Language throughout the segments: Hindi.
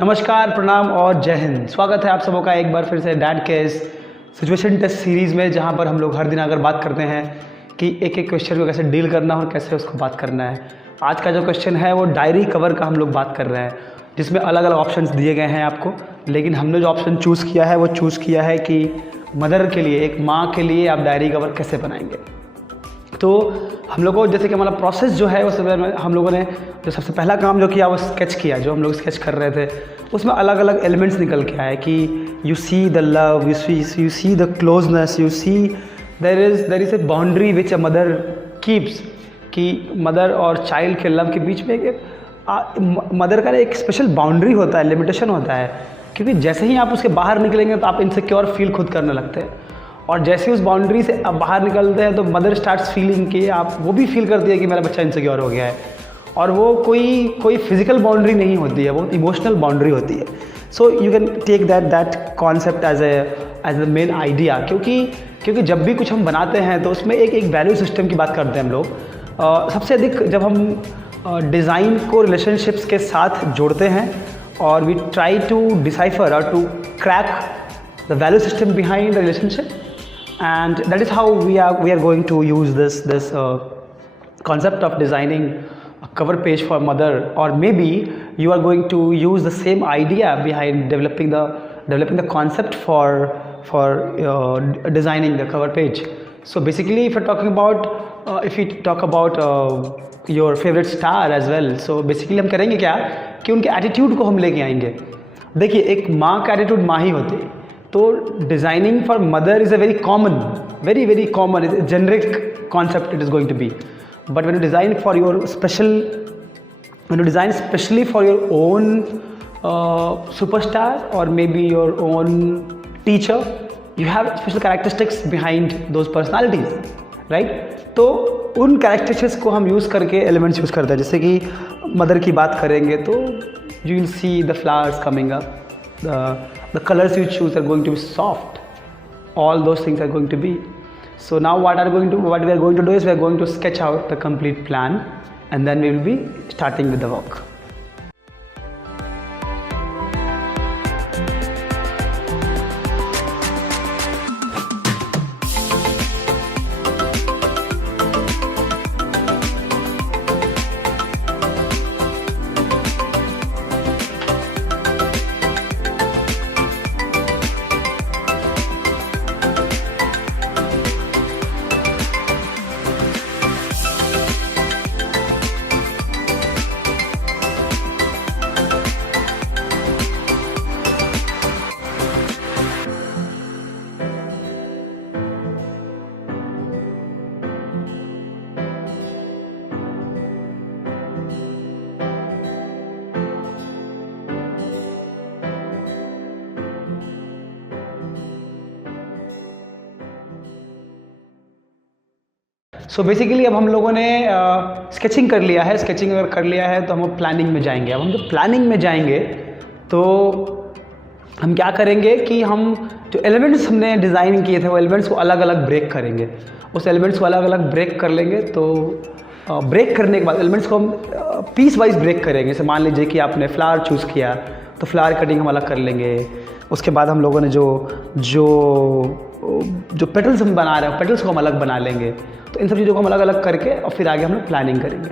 नमस्कार, प्रणाम और जय हिंद। स्वागत है आप सबों का एक बार फिर से dead case situation test series में, जहां पर हम लोग हर दिन अगर बात करते हैं कि एक एक क्वेश्चन को कैसे डील करना है और कैसे उसको बात करना है। आज का जो क्वेश्चन है वो डायरी कवर का हम लोग बात कर रहे हैं, जिसमें अलग अलग ऑप्शंस दिए गए हैं आपको। लेकिन हमने जो ऑप्शन चूज़ किया है वो चूज़ किया है कि मदर के लिए, एक माँ के लिए आप डायरी कवर कैसे बनाएंगे। तो हम लोग को जैसे कि हमारा प्रोसेस जो है उससे हम लोगों ने जो सबसे पहला काम जो किया वो स्केच किया। जो हम लोग स्केच कर रहे थे उसमें अलग अलग एलिमेंट्स निकल के आए कि you see the love, you see the closeness, you see there is a boundary which a mother keeps, कि मदर और चाइल्ड के लव के बीच में एक मदर का एक स्पेशल बाउंड्री होता है, लिमिटेशन होता है। क्योंकि जैसे ही आप उसके बाहर निकलेंगे तो आप इनसिक्योर फील खुद करने लगते हैं, और जैसे ही उस बाउंड्री से आप बाहर निकलते हैं तो मदर स्टार्ट्स फीलिंग कि आप वो भी फील करती है कि मेरा बच्चा इनसिक्योर हो गया है। और वो कोई फिजिकल बाउंड्री नहीं होती है, वो इमोशनल बाउंड्री होती है। So you can take that concept as the main idea. क्योंकि जब भी कुछ हम बनाते हैं तो उसमें एक वैल्यू सिस्टम की बात करते हैं हम लोग। सबसे अधिक जब हम डिज़ाइन को रिलेशनशिप्स के साथ जोड़ते हैं और वी ट्राई टू डिसाइफर और to crack the value system behind the relationship, and that is how we are going to use this concept of designing a cover page for mother, or maybe you are going to use the same idea behind developing the concept for designing the cover page. So basically if we talk about your favorite star as well, so basically हम करेंगे क्या कि उनके एटीट्यूड को हम लेके आएंगे। देखिए, एक माँ का एटीट्यूड माँ ही होती है, तो designing for mother is a very common, very common, is generic concept it is going to be. But when you design for your specially for your own superstar और may be your own teacher, you have special characteristics behind those personalities, right. तो उन कैरेक्टरिस्टिक्स को हम यूज़ करके एलिमेंट्स यूज़ करते हैं। जैसे कि मदर की बात करेंगे तो you will see the flowers coming up, the colors you choose are going to be soft, all those things are going to be. So now what we are going to do is we are going to sketch out the complete plan, and then we will be starting with the work. So basically अब हम लोगों ने स्केचिंग कर लिया है। स्केचिंग अगर कर लिया है तो हम प्लानिंग में जाएंगे। अब हम जब प्लानिंग में जाएंगे तो हम क्या करेंगे कि हम जो एलिमेंट्स हमने डिज़ाइन किए थे वो एलिमेंट्स को अलग अलग ब्रेक करेंगे। उस एलिमेंट्स को अलग अलग ब्रेक कर लेंगे। तो ब्रेक करने के बाद एलिमेंट्स को हम पीस वाइज ब्रेक करेंगे। जैसे मान लीजिए कि आपने फ्लावर चूज़ किया तो फ्लावर कटिंग हम अलग कर लेंगे। उसके बाद हम लोगों ने जो पेटल्स हम बना रहे हैं पेटल्स को हम अलग बना लेंगे। तो इन सब चीज़ों को हम अलग अलग करके और फिर आगे हम लोग प्लानिंग करेंगे।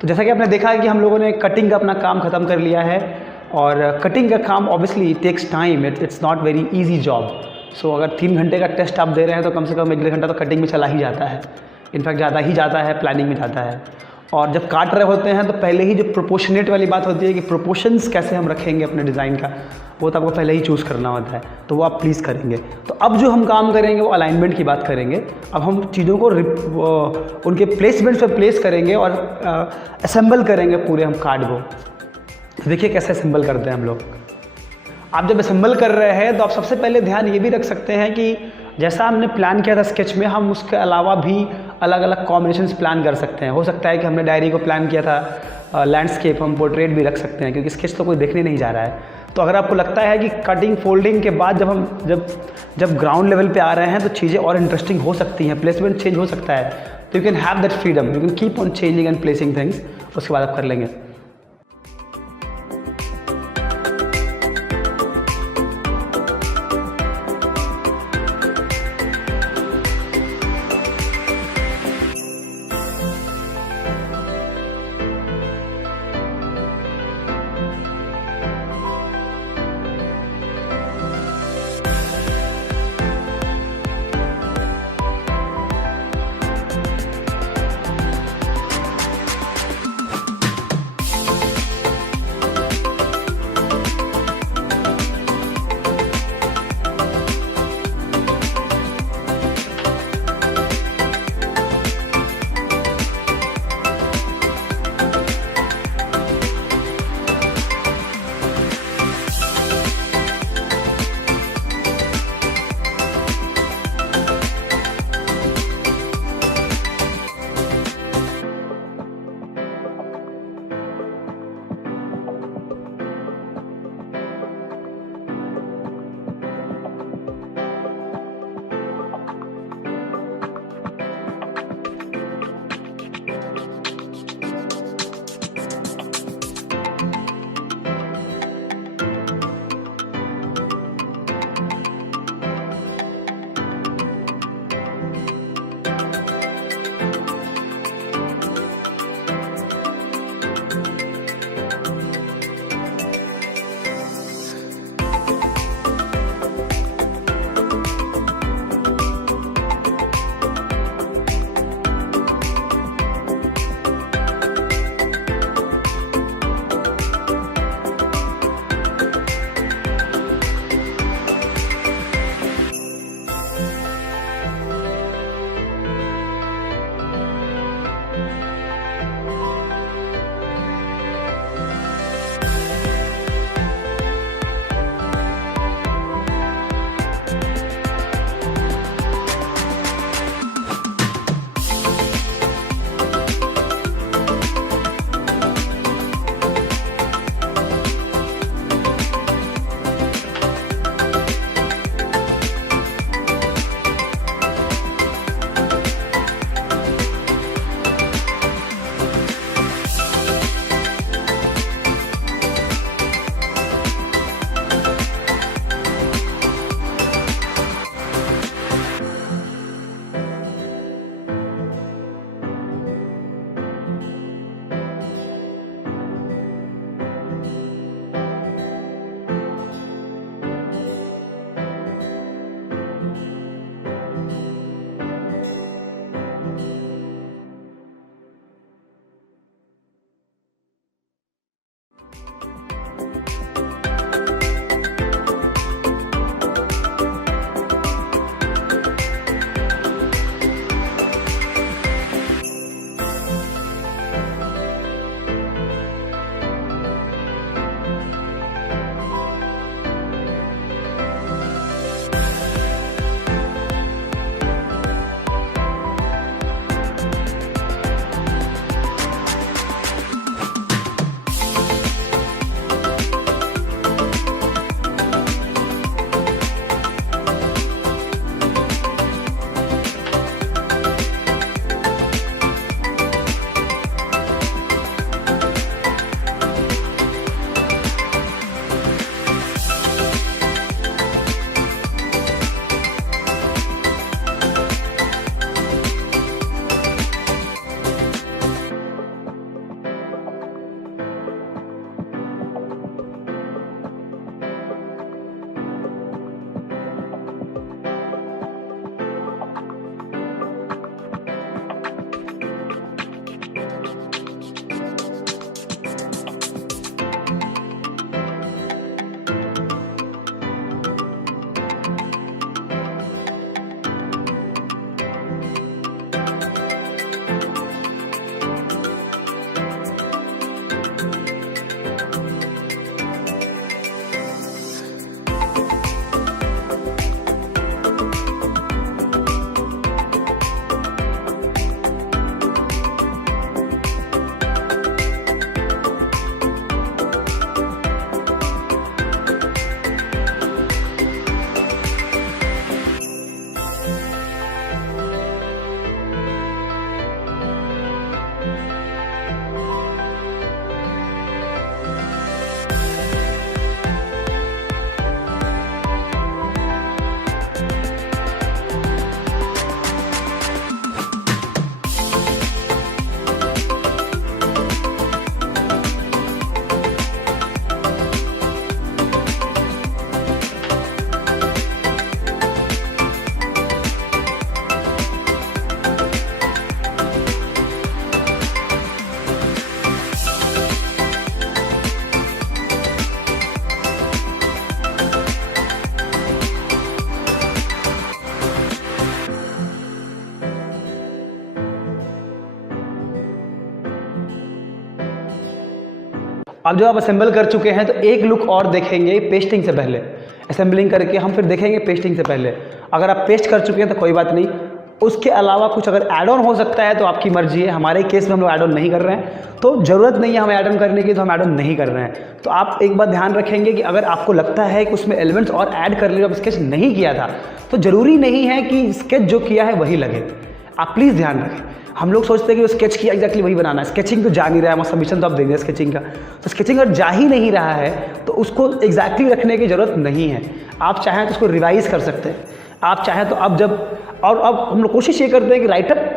तो जैसा कि आपने देखा है कि हम लोगों ने कटिंग का अपना काम ख़त्म कर लिया है, और कटिंग का काम obviously takes time, it's not very easy job. So अगर 3 घंटे का टेस्ट आप दे रहे हैं तो कम से कम 1 घंटा तो कटिंग में चला ही जाता है, इनफैक्ट ज़्यादा ही जाता है, प्लानिंग में जाता है। और जब काट रहे होते हैं तो पहले ही जो प्रोपोर्शनेट वाली बात होती है कि प्रोपोर्शंस कैसे हम रखेंगे अपने डिज़ाइन का, वो तो आपको पहले ही चूज़ करना होता है, तो वो आप प्लीज़ करेंगे। तो अब जो हम काम करेंगे वो अलाइनमेंट की बात करेंगे। अब हम चीज़ों को उनके प्लेसमेंट पे प्लेस करेंगे और असेंबल करेंगे पूरे हम कार्ड को। तो देखिए कैसे असेंबल करते हैं हम लोग। आप जब असेंबल कर रहे हैं तो आप सबसे पहले ध्यान ये भी रख सकते हैं कि जैसा हमने प्लान किया था स्केच में, हम उसके अलावा भी अलग अलग कॉम्बिनेशंस प्लान कर सकते हैं। हो सकता है कि हमने डायरी को प्लान किया था लैंडस्केप, हम पोर्ट्रेट भी रख सकते हैं, क्योंकि स्केच तो कोई देखने नहीं जा रहा है। तो अगर आपको लगता है कि कटिंग फोल्डिंग के बाद जब ग्राउंड लेवल पे आ रहे हैं तो चीज़ें और इंटरेस्टिंग हो सकती हैं, प्लेसमेंट चेंज हो सकता है, तो you can have that freedom, you can keep on changing and placing things. उसके बाद आप कर लेंगे। अब जब आप असेंबल कर चुके हैं तो एक लुक और देखेंगे पेस्टिंग से पहले। असेंबलिंग करके हम फिर देखेंगे पेस्टिंग से पहले। अगर आप पेस्ट कर चुके हैं तो कोई बात नहीं, उसके अलावा कुछ अगर ऐड ऑन हो सकता है तो आपकी मर्जी है। हमारे केस में हम लोग ऐड ऑन नहीं कर रहे हैं, तो ज़रूरत नहीं है हमें ऐड ऑन करने की, तो हम ऐड ऑन नहीं कर रहे हैं। तो आप एक बात ध्यान रखेंगे कि अगर आपको लगता है कि उसमें एलिमेंट्स और ऐड कर लिए, आप स्केच नहीं किया था, तो ज़रूरी नहीं है कि स्केच जो किया है वही लगे। आप प्लीज़ ध्यान रखें। हम लोग सोचते हैं कि वो स्केच किया एग्जैक्टली वही बनाना है, स्केचिंग तो जा नहीं रहा है, हमारा सबमिशन तो आप देंगे स्केचिंग का, तो स्केचिंग अगर जा ही नहीं रहा है तो उसको एग्जैक्टली रखने की ज़रूरत नहीं है। आप चाहें तो उसको रिवाइज़ कर सकते हैं। आप चाहें तो अब जब और अब हम लोग कोशिश ये करते हैं कि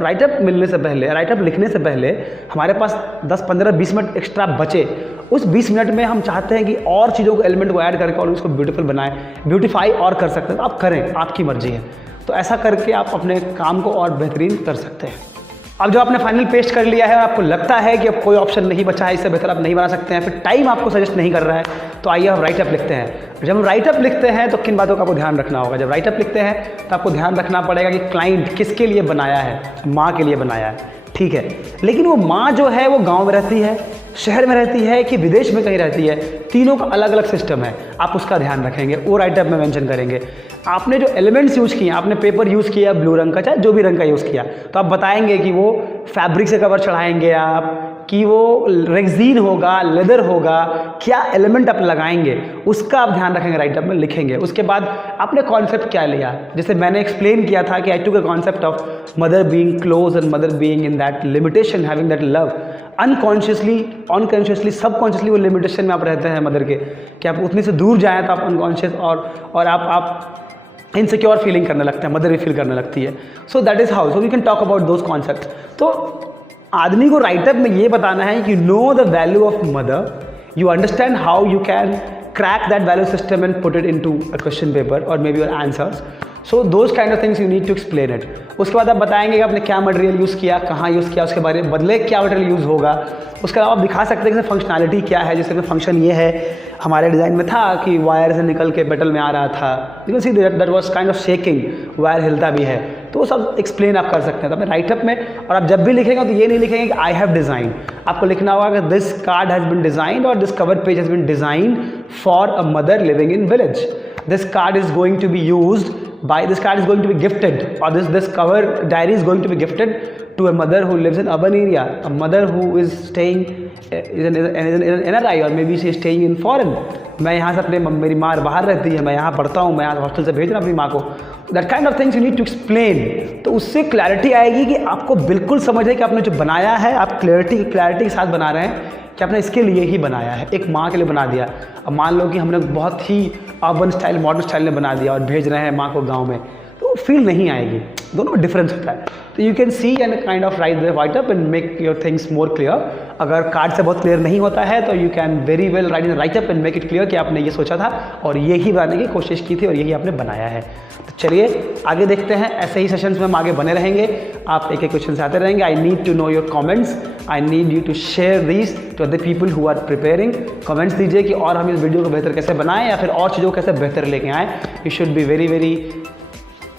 राइटअप मिलने से पहले, राइटअप लिखने से पहले हमारे पास 10, 15, 20 मिनट एक्स्ट्रा बचे। उस 20 मिनट में हम चाहते हैं कि और चीज़ों को, एलिमेंट को ऐड करके और उसको ब्यूटीफुल बनाएं, ब्यूटीफाई और कर सकते हैं। तो आप करें, आपकी मर्जी है। तो ऐसा करके आप अपने काम को और बेहतरीन कर सकते हैं। अब जब आपने फाइनल पेस्ट कर लिया है, आपको लगता है कि अब कोई ऑप्शन नहीं बचा है, इससे बेहतर आप नहीं बना सकते हैं, फिर टाइम आपको सजेस्ट नहीं कर रहा है, तो आइए हम राइटअप लिखते हैं। जब हम राइटअप लिखते हैं तो किन बातों का आपको ध्यान रखना होगा। जब राइटअप लिखते हैं तो आपको ध्यान रखना पड़ेगा कि क्लाइंट किसके लिए बनाया है। माँ के लिए बनाया है, ठीक है, लेकिन वो माँ जो है वो गाँव में रहती है, शहर में रहती है कि विदेश में कहीं रहती है, तीनों का अलग अलग सिस्टम है। आप उसका ध्यान रखेंगे, वो राइटअप में मेंशन करेंगे। आपने जो एलिमेंट्स यूज़ किए, आपने पेपर यूज़ किया ब्लू रंग का, चाहे जो भी रंग का यूज़ किया, तो आप बताएंगे कि वो फैब्रिक से कवर चढ़ाएंगे आप, कि वो रेक्सीन होगा, लेदर होगा, क्या एलिमेंट आप लगाएंगे, उसका आप ध्यान रखेंगे, राइटअप में लिखेंगे। उसके बाद आपने कॉन्सेप्ट क्या लिया, जैसे मैंने एक्सप्लेन किया था कि I took a concept of mother being close and mother being in that limitation, having that love. Unconsciously subconsciously वो लिमिटेशन में आप रहते हैं मदर के, कि आप उतनी से दूर जाएँ तो आप अनकॉन्शियस और आप इनसिक्योर फीलिंग करने लगते हैं, मदर भी फील करने लगती है। So that is how, so we can talk about those concept. तो आदमी को राइटअप में ये बताना है कि know the value of mother, you understand how you can crack that value system and put it into a question paper और may be your answers. So those kind of things you need to explain it. उसके बाद आप बताएंगे कि आपने क्या मटेरियल यूज़ किया, कहाँ यूज़ किया, उसके बारे में बदले क्या मटेरियल यूज़ होगा। उसके अलावा आप दिखा सकते हैं कि फंक्शनैलिटी क्या है, जैसे कि फंक्शन ये है, हमारे डिज़ाइन में था कि वायर से निकल के मेटल में आ रहा था, you can see that was kind of shaking, wire हिलता भी है, तो वो सब एक्सप्लेन आप कर सकते हैं। तो अपने राइटअप में, और आप जब भी लिखेंगे तो ये नहीं लिखेंगे कि आई हैव डिज़ाइन, आपको लिखना होगा कि this card has been designed और this cover page has been designed for a mother living in village. This card is going to be used by, this card is going to be gifted, or this cover diary is going to be gifted to a mother who lives in urban area, a mother who is staying in an NRI or maybe she is staying in foreign। मैं यहाँ से अपने, मेरी माँ बाहर रहती है, मैं यहाँ पढ़ता हूँ, मैं यहाँ हॉस्टल से भेज रहा हूँ अपनी माँ को। That kind of things you need to explain. तो उससे क्लैरिटी आएगी कि आपको बिल्कुल समझ है कि आपने जो बनाया है, आप क्लैरिटी के साथ बना रहे हैं कि आपने इसके लिए ही बनाया है, एक माँ के लिए बना दिया। अब मान लो कि हमने बहुत ही अर्बन स्टाइल, मॉडर्न स्टाइल में बना दिया और भेज रहे हैं माँ को गांव में, तो फील नहीं आएगी। दोनों में डिफरेंस होता है। तो you can see and kind of right up and make your things more clear. अगर कार्ड से बहुत क्लियर नहीं होता है तो you can very well right up and make it clear कि आपने ये सोचा था और यही बनाने की कोशिश की थी और यही आपने बनाया है। तो चलिए आगे देखते हैं, ऐसे ही सेशंस में हम आगे बने रहेंगे, आप एक एक क्वेश्चन आते रहेंगे। I need to know your comments, I need you to share this to other people who are preparing. Comments दीजिए कि और हम इस वीडियो को बेहतर कैसे बनाएं या फिर और चीज़ों को कैसे बेहतर लेके आएँ। You should be very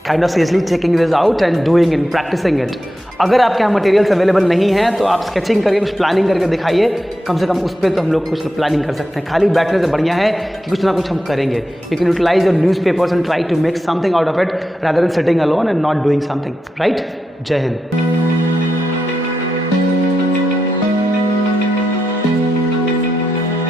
kind of seriously checking this out and doing and practising it. अगर आपके यहाँ मटेरियल्स अवेलेबल नहीं हैं तो आप स्केचिंग करके कुछ प्लानिंग करके दिखाइए, कम से कम उस पर तो हम लोग कुछ प्लानिंग कर सकते हैं। खाली बैठने से बढ़िया है कि कुछ ना कुछ हम करेंगे। You can utilise your newspapers and try to make something out of it rather than sitting alone and not doing something, right. जय हिंद।